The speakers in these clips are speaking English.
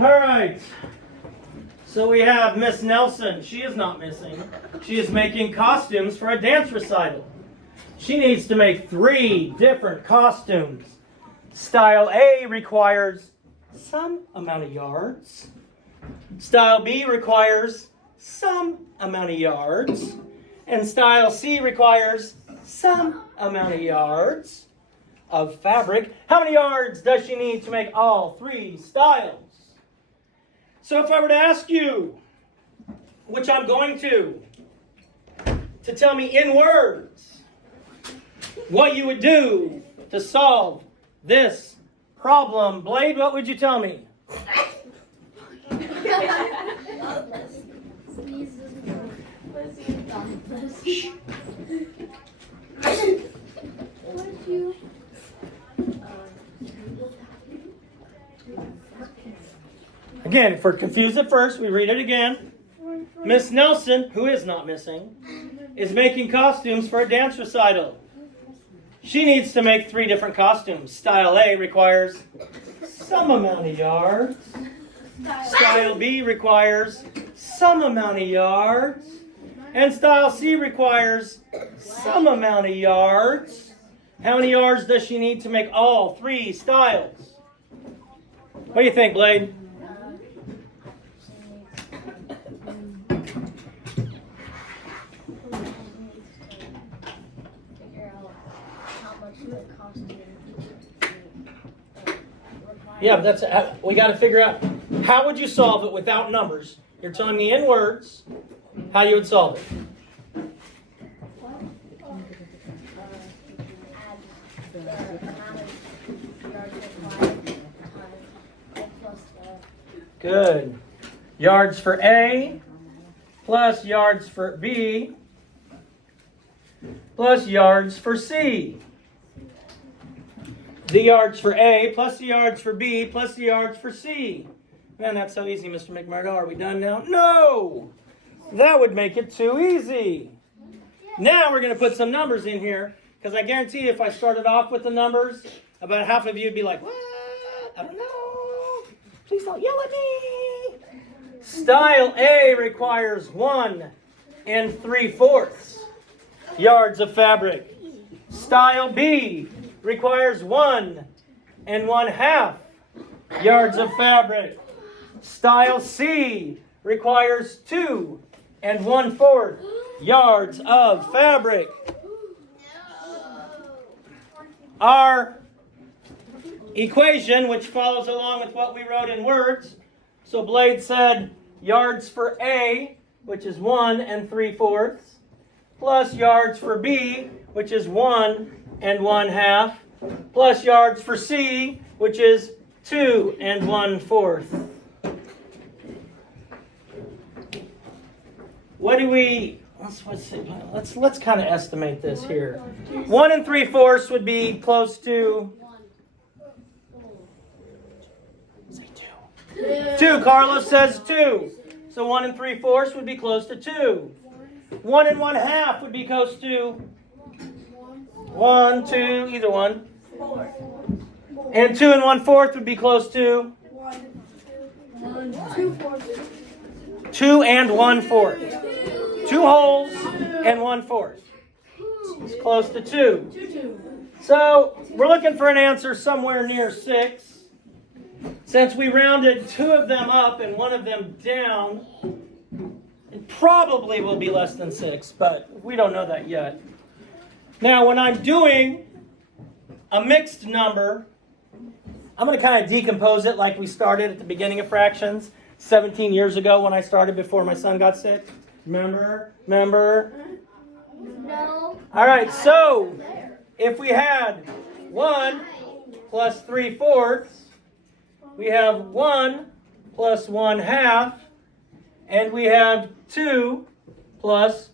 All right. So we have Miss Nelson. She is not missing. She is making costumes for a dance recital. She needs to make 3 different costumes. Style A requires some amount of yards. Style B requires some amount of yards. And style C requires some amount of yards of fabric. How many yards does she need to make all 3 styles? So if I were to ask you, which I'm going to tell me in words what you would do to solve this problem, Blade, what would you tell me? Again, if we're confused at first, we read it again. Miss Nelson, who is not missing, is making costumes for a dance recital. She needs to make 3 different costumes. Style A requires some amount of yards. Style B requires some amount of yards. And style C requires some amount of yards. How many yards does she need to make all 3 styles? What do you think, Blade? Yeah, but that's we got to figure out how would you solve it without numbers. You're telling me in words how you would solve it. Good. Yards for A plus yards for B plus yards for C. The yards for A plus the yards for B plus the yards for C. Man, that's so easy, Mr. McMurdo. Are we done now? No! That would make it too easy. Now we're going to put some numbers in here, because I guarantee if I started off with the numbers, about half of you would be like, what? I don't know. Please don't yell at me. Style A requires 1 3/4 yards of fabric. Style B requires 1 1/2 yards of fabric. Style C requires 2 1/4 yards of fabric. Our equation, which follows along with what we wrote in words, so Blade said yards for A, which is 1 3/4, plus yards for B, which is 1 1/2, plus yards for C, which is 2 1/4. What do we? Let's kind of estimate this here. 1 3/4 would be close to. Say 2. 2. Carlos says 2. So 1 3/4 would be close to 2. 1 1/2 would be close to 1, 2, either one. And 2 1/4 would be close to 2 1/4. 2 wholes and 1/4. It's close to 2. So we're looking for an answer somewhere near 6. Since we rounded 2 of them up and 1 of them down, it probably will be less than 6, but we don't know that yet. Now, when I'm doing a mixed number, I'm going to kind of decompose it like we started at the beginning of fractions 17 years ago when I started before my son got sick. Remember? No. All right, so if we had 1 plus 3/4, we have 1 plus 1/2, and we have 2 plus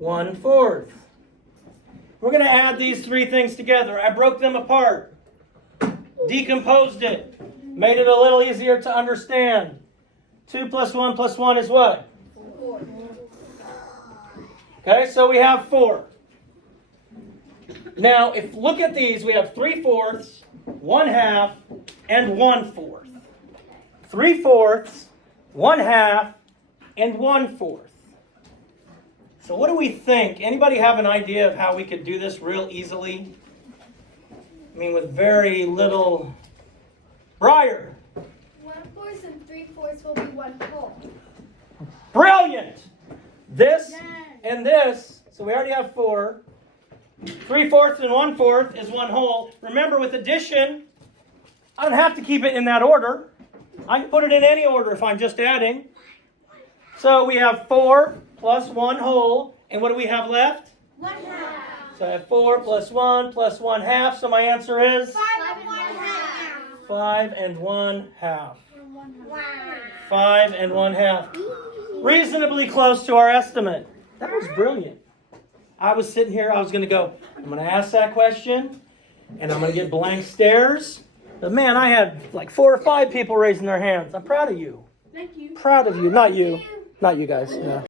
1/4. We're going to add these 3 things together. I broke them apart, decomposed it, made it a little easier to understand. 2 plus 1 is what? 4. Okay, so we have 4. Now, if look at these, we have 3/4, 1/2, and 1/4. 3/4, 1/2, and 1/4. So what do we think? Anybody have an idea of how we could do this real easily? I mean, with very little. Briar. 1/4 and 3/4 will be 1 whole. Brilliant. This and this. So we already have 4. 3/4 and 1/4 is 1 whole. Remember, with addition, I don't have to keep it in that order. I can put it in any order if I'm just adding. So we have 4 plus 1 whole. And what do we have left? 1/2. So I have 4 plus 1 plus 1/2. So my answer is 5 and 1/2. 5 and 1/2. Wow. 5 and 1/2. Reasonably close to our estimate. That was brilliant. I was sitting here, I was going to go, I'm going to ask that question, and I'm going to get blank stares. But man, I had like 4 or 5 people raising their hands. I'm proud of you. Thank you. Proud of you. Not you. Not you guys. No.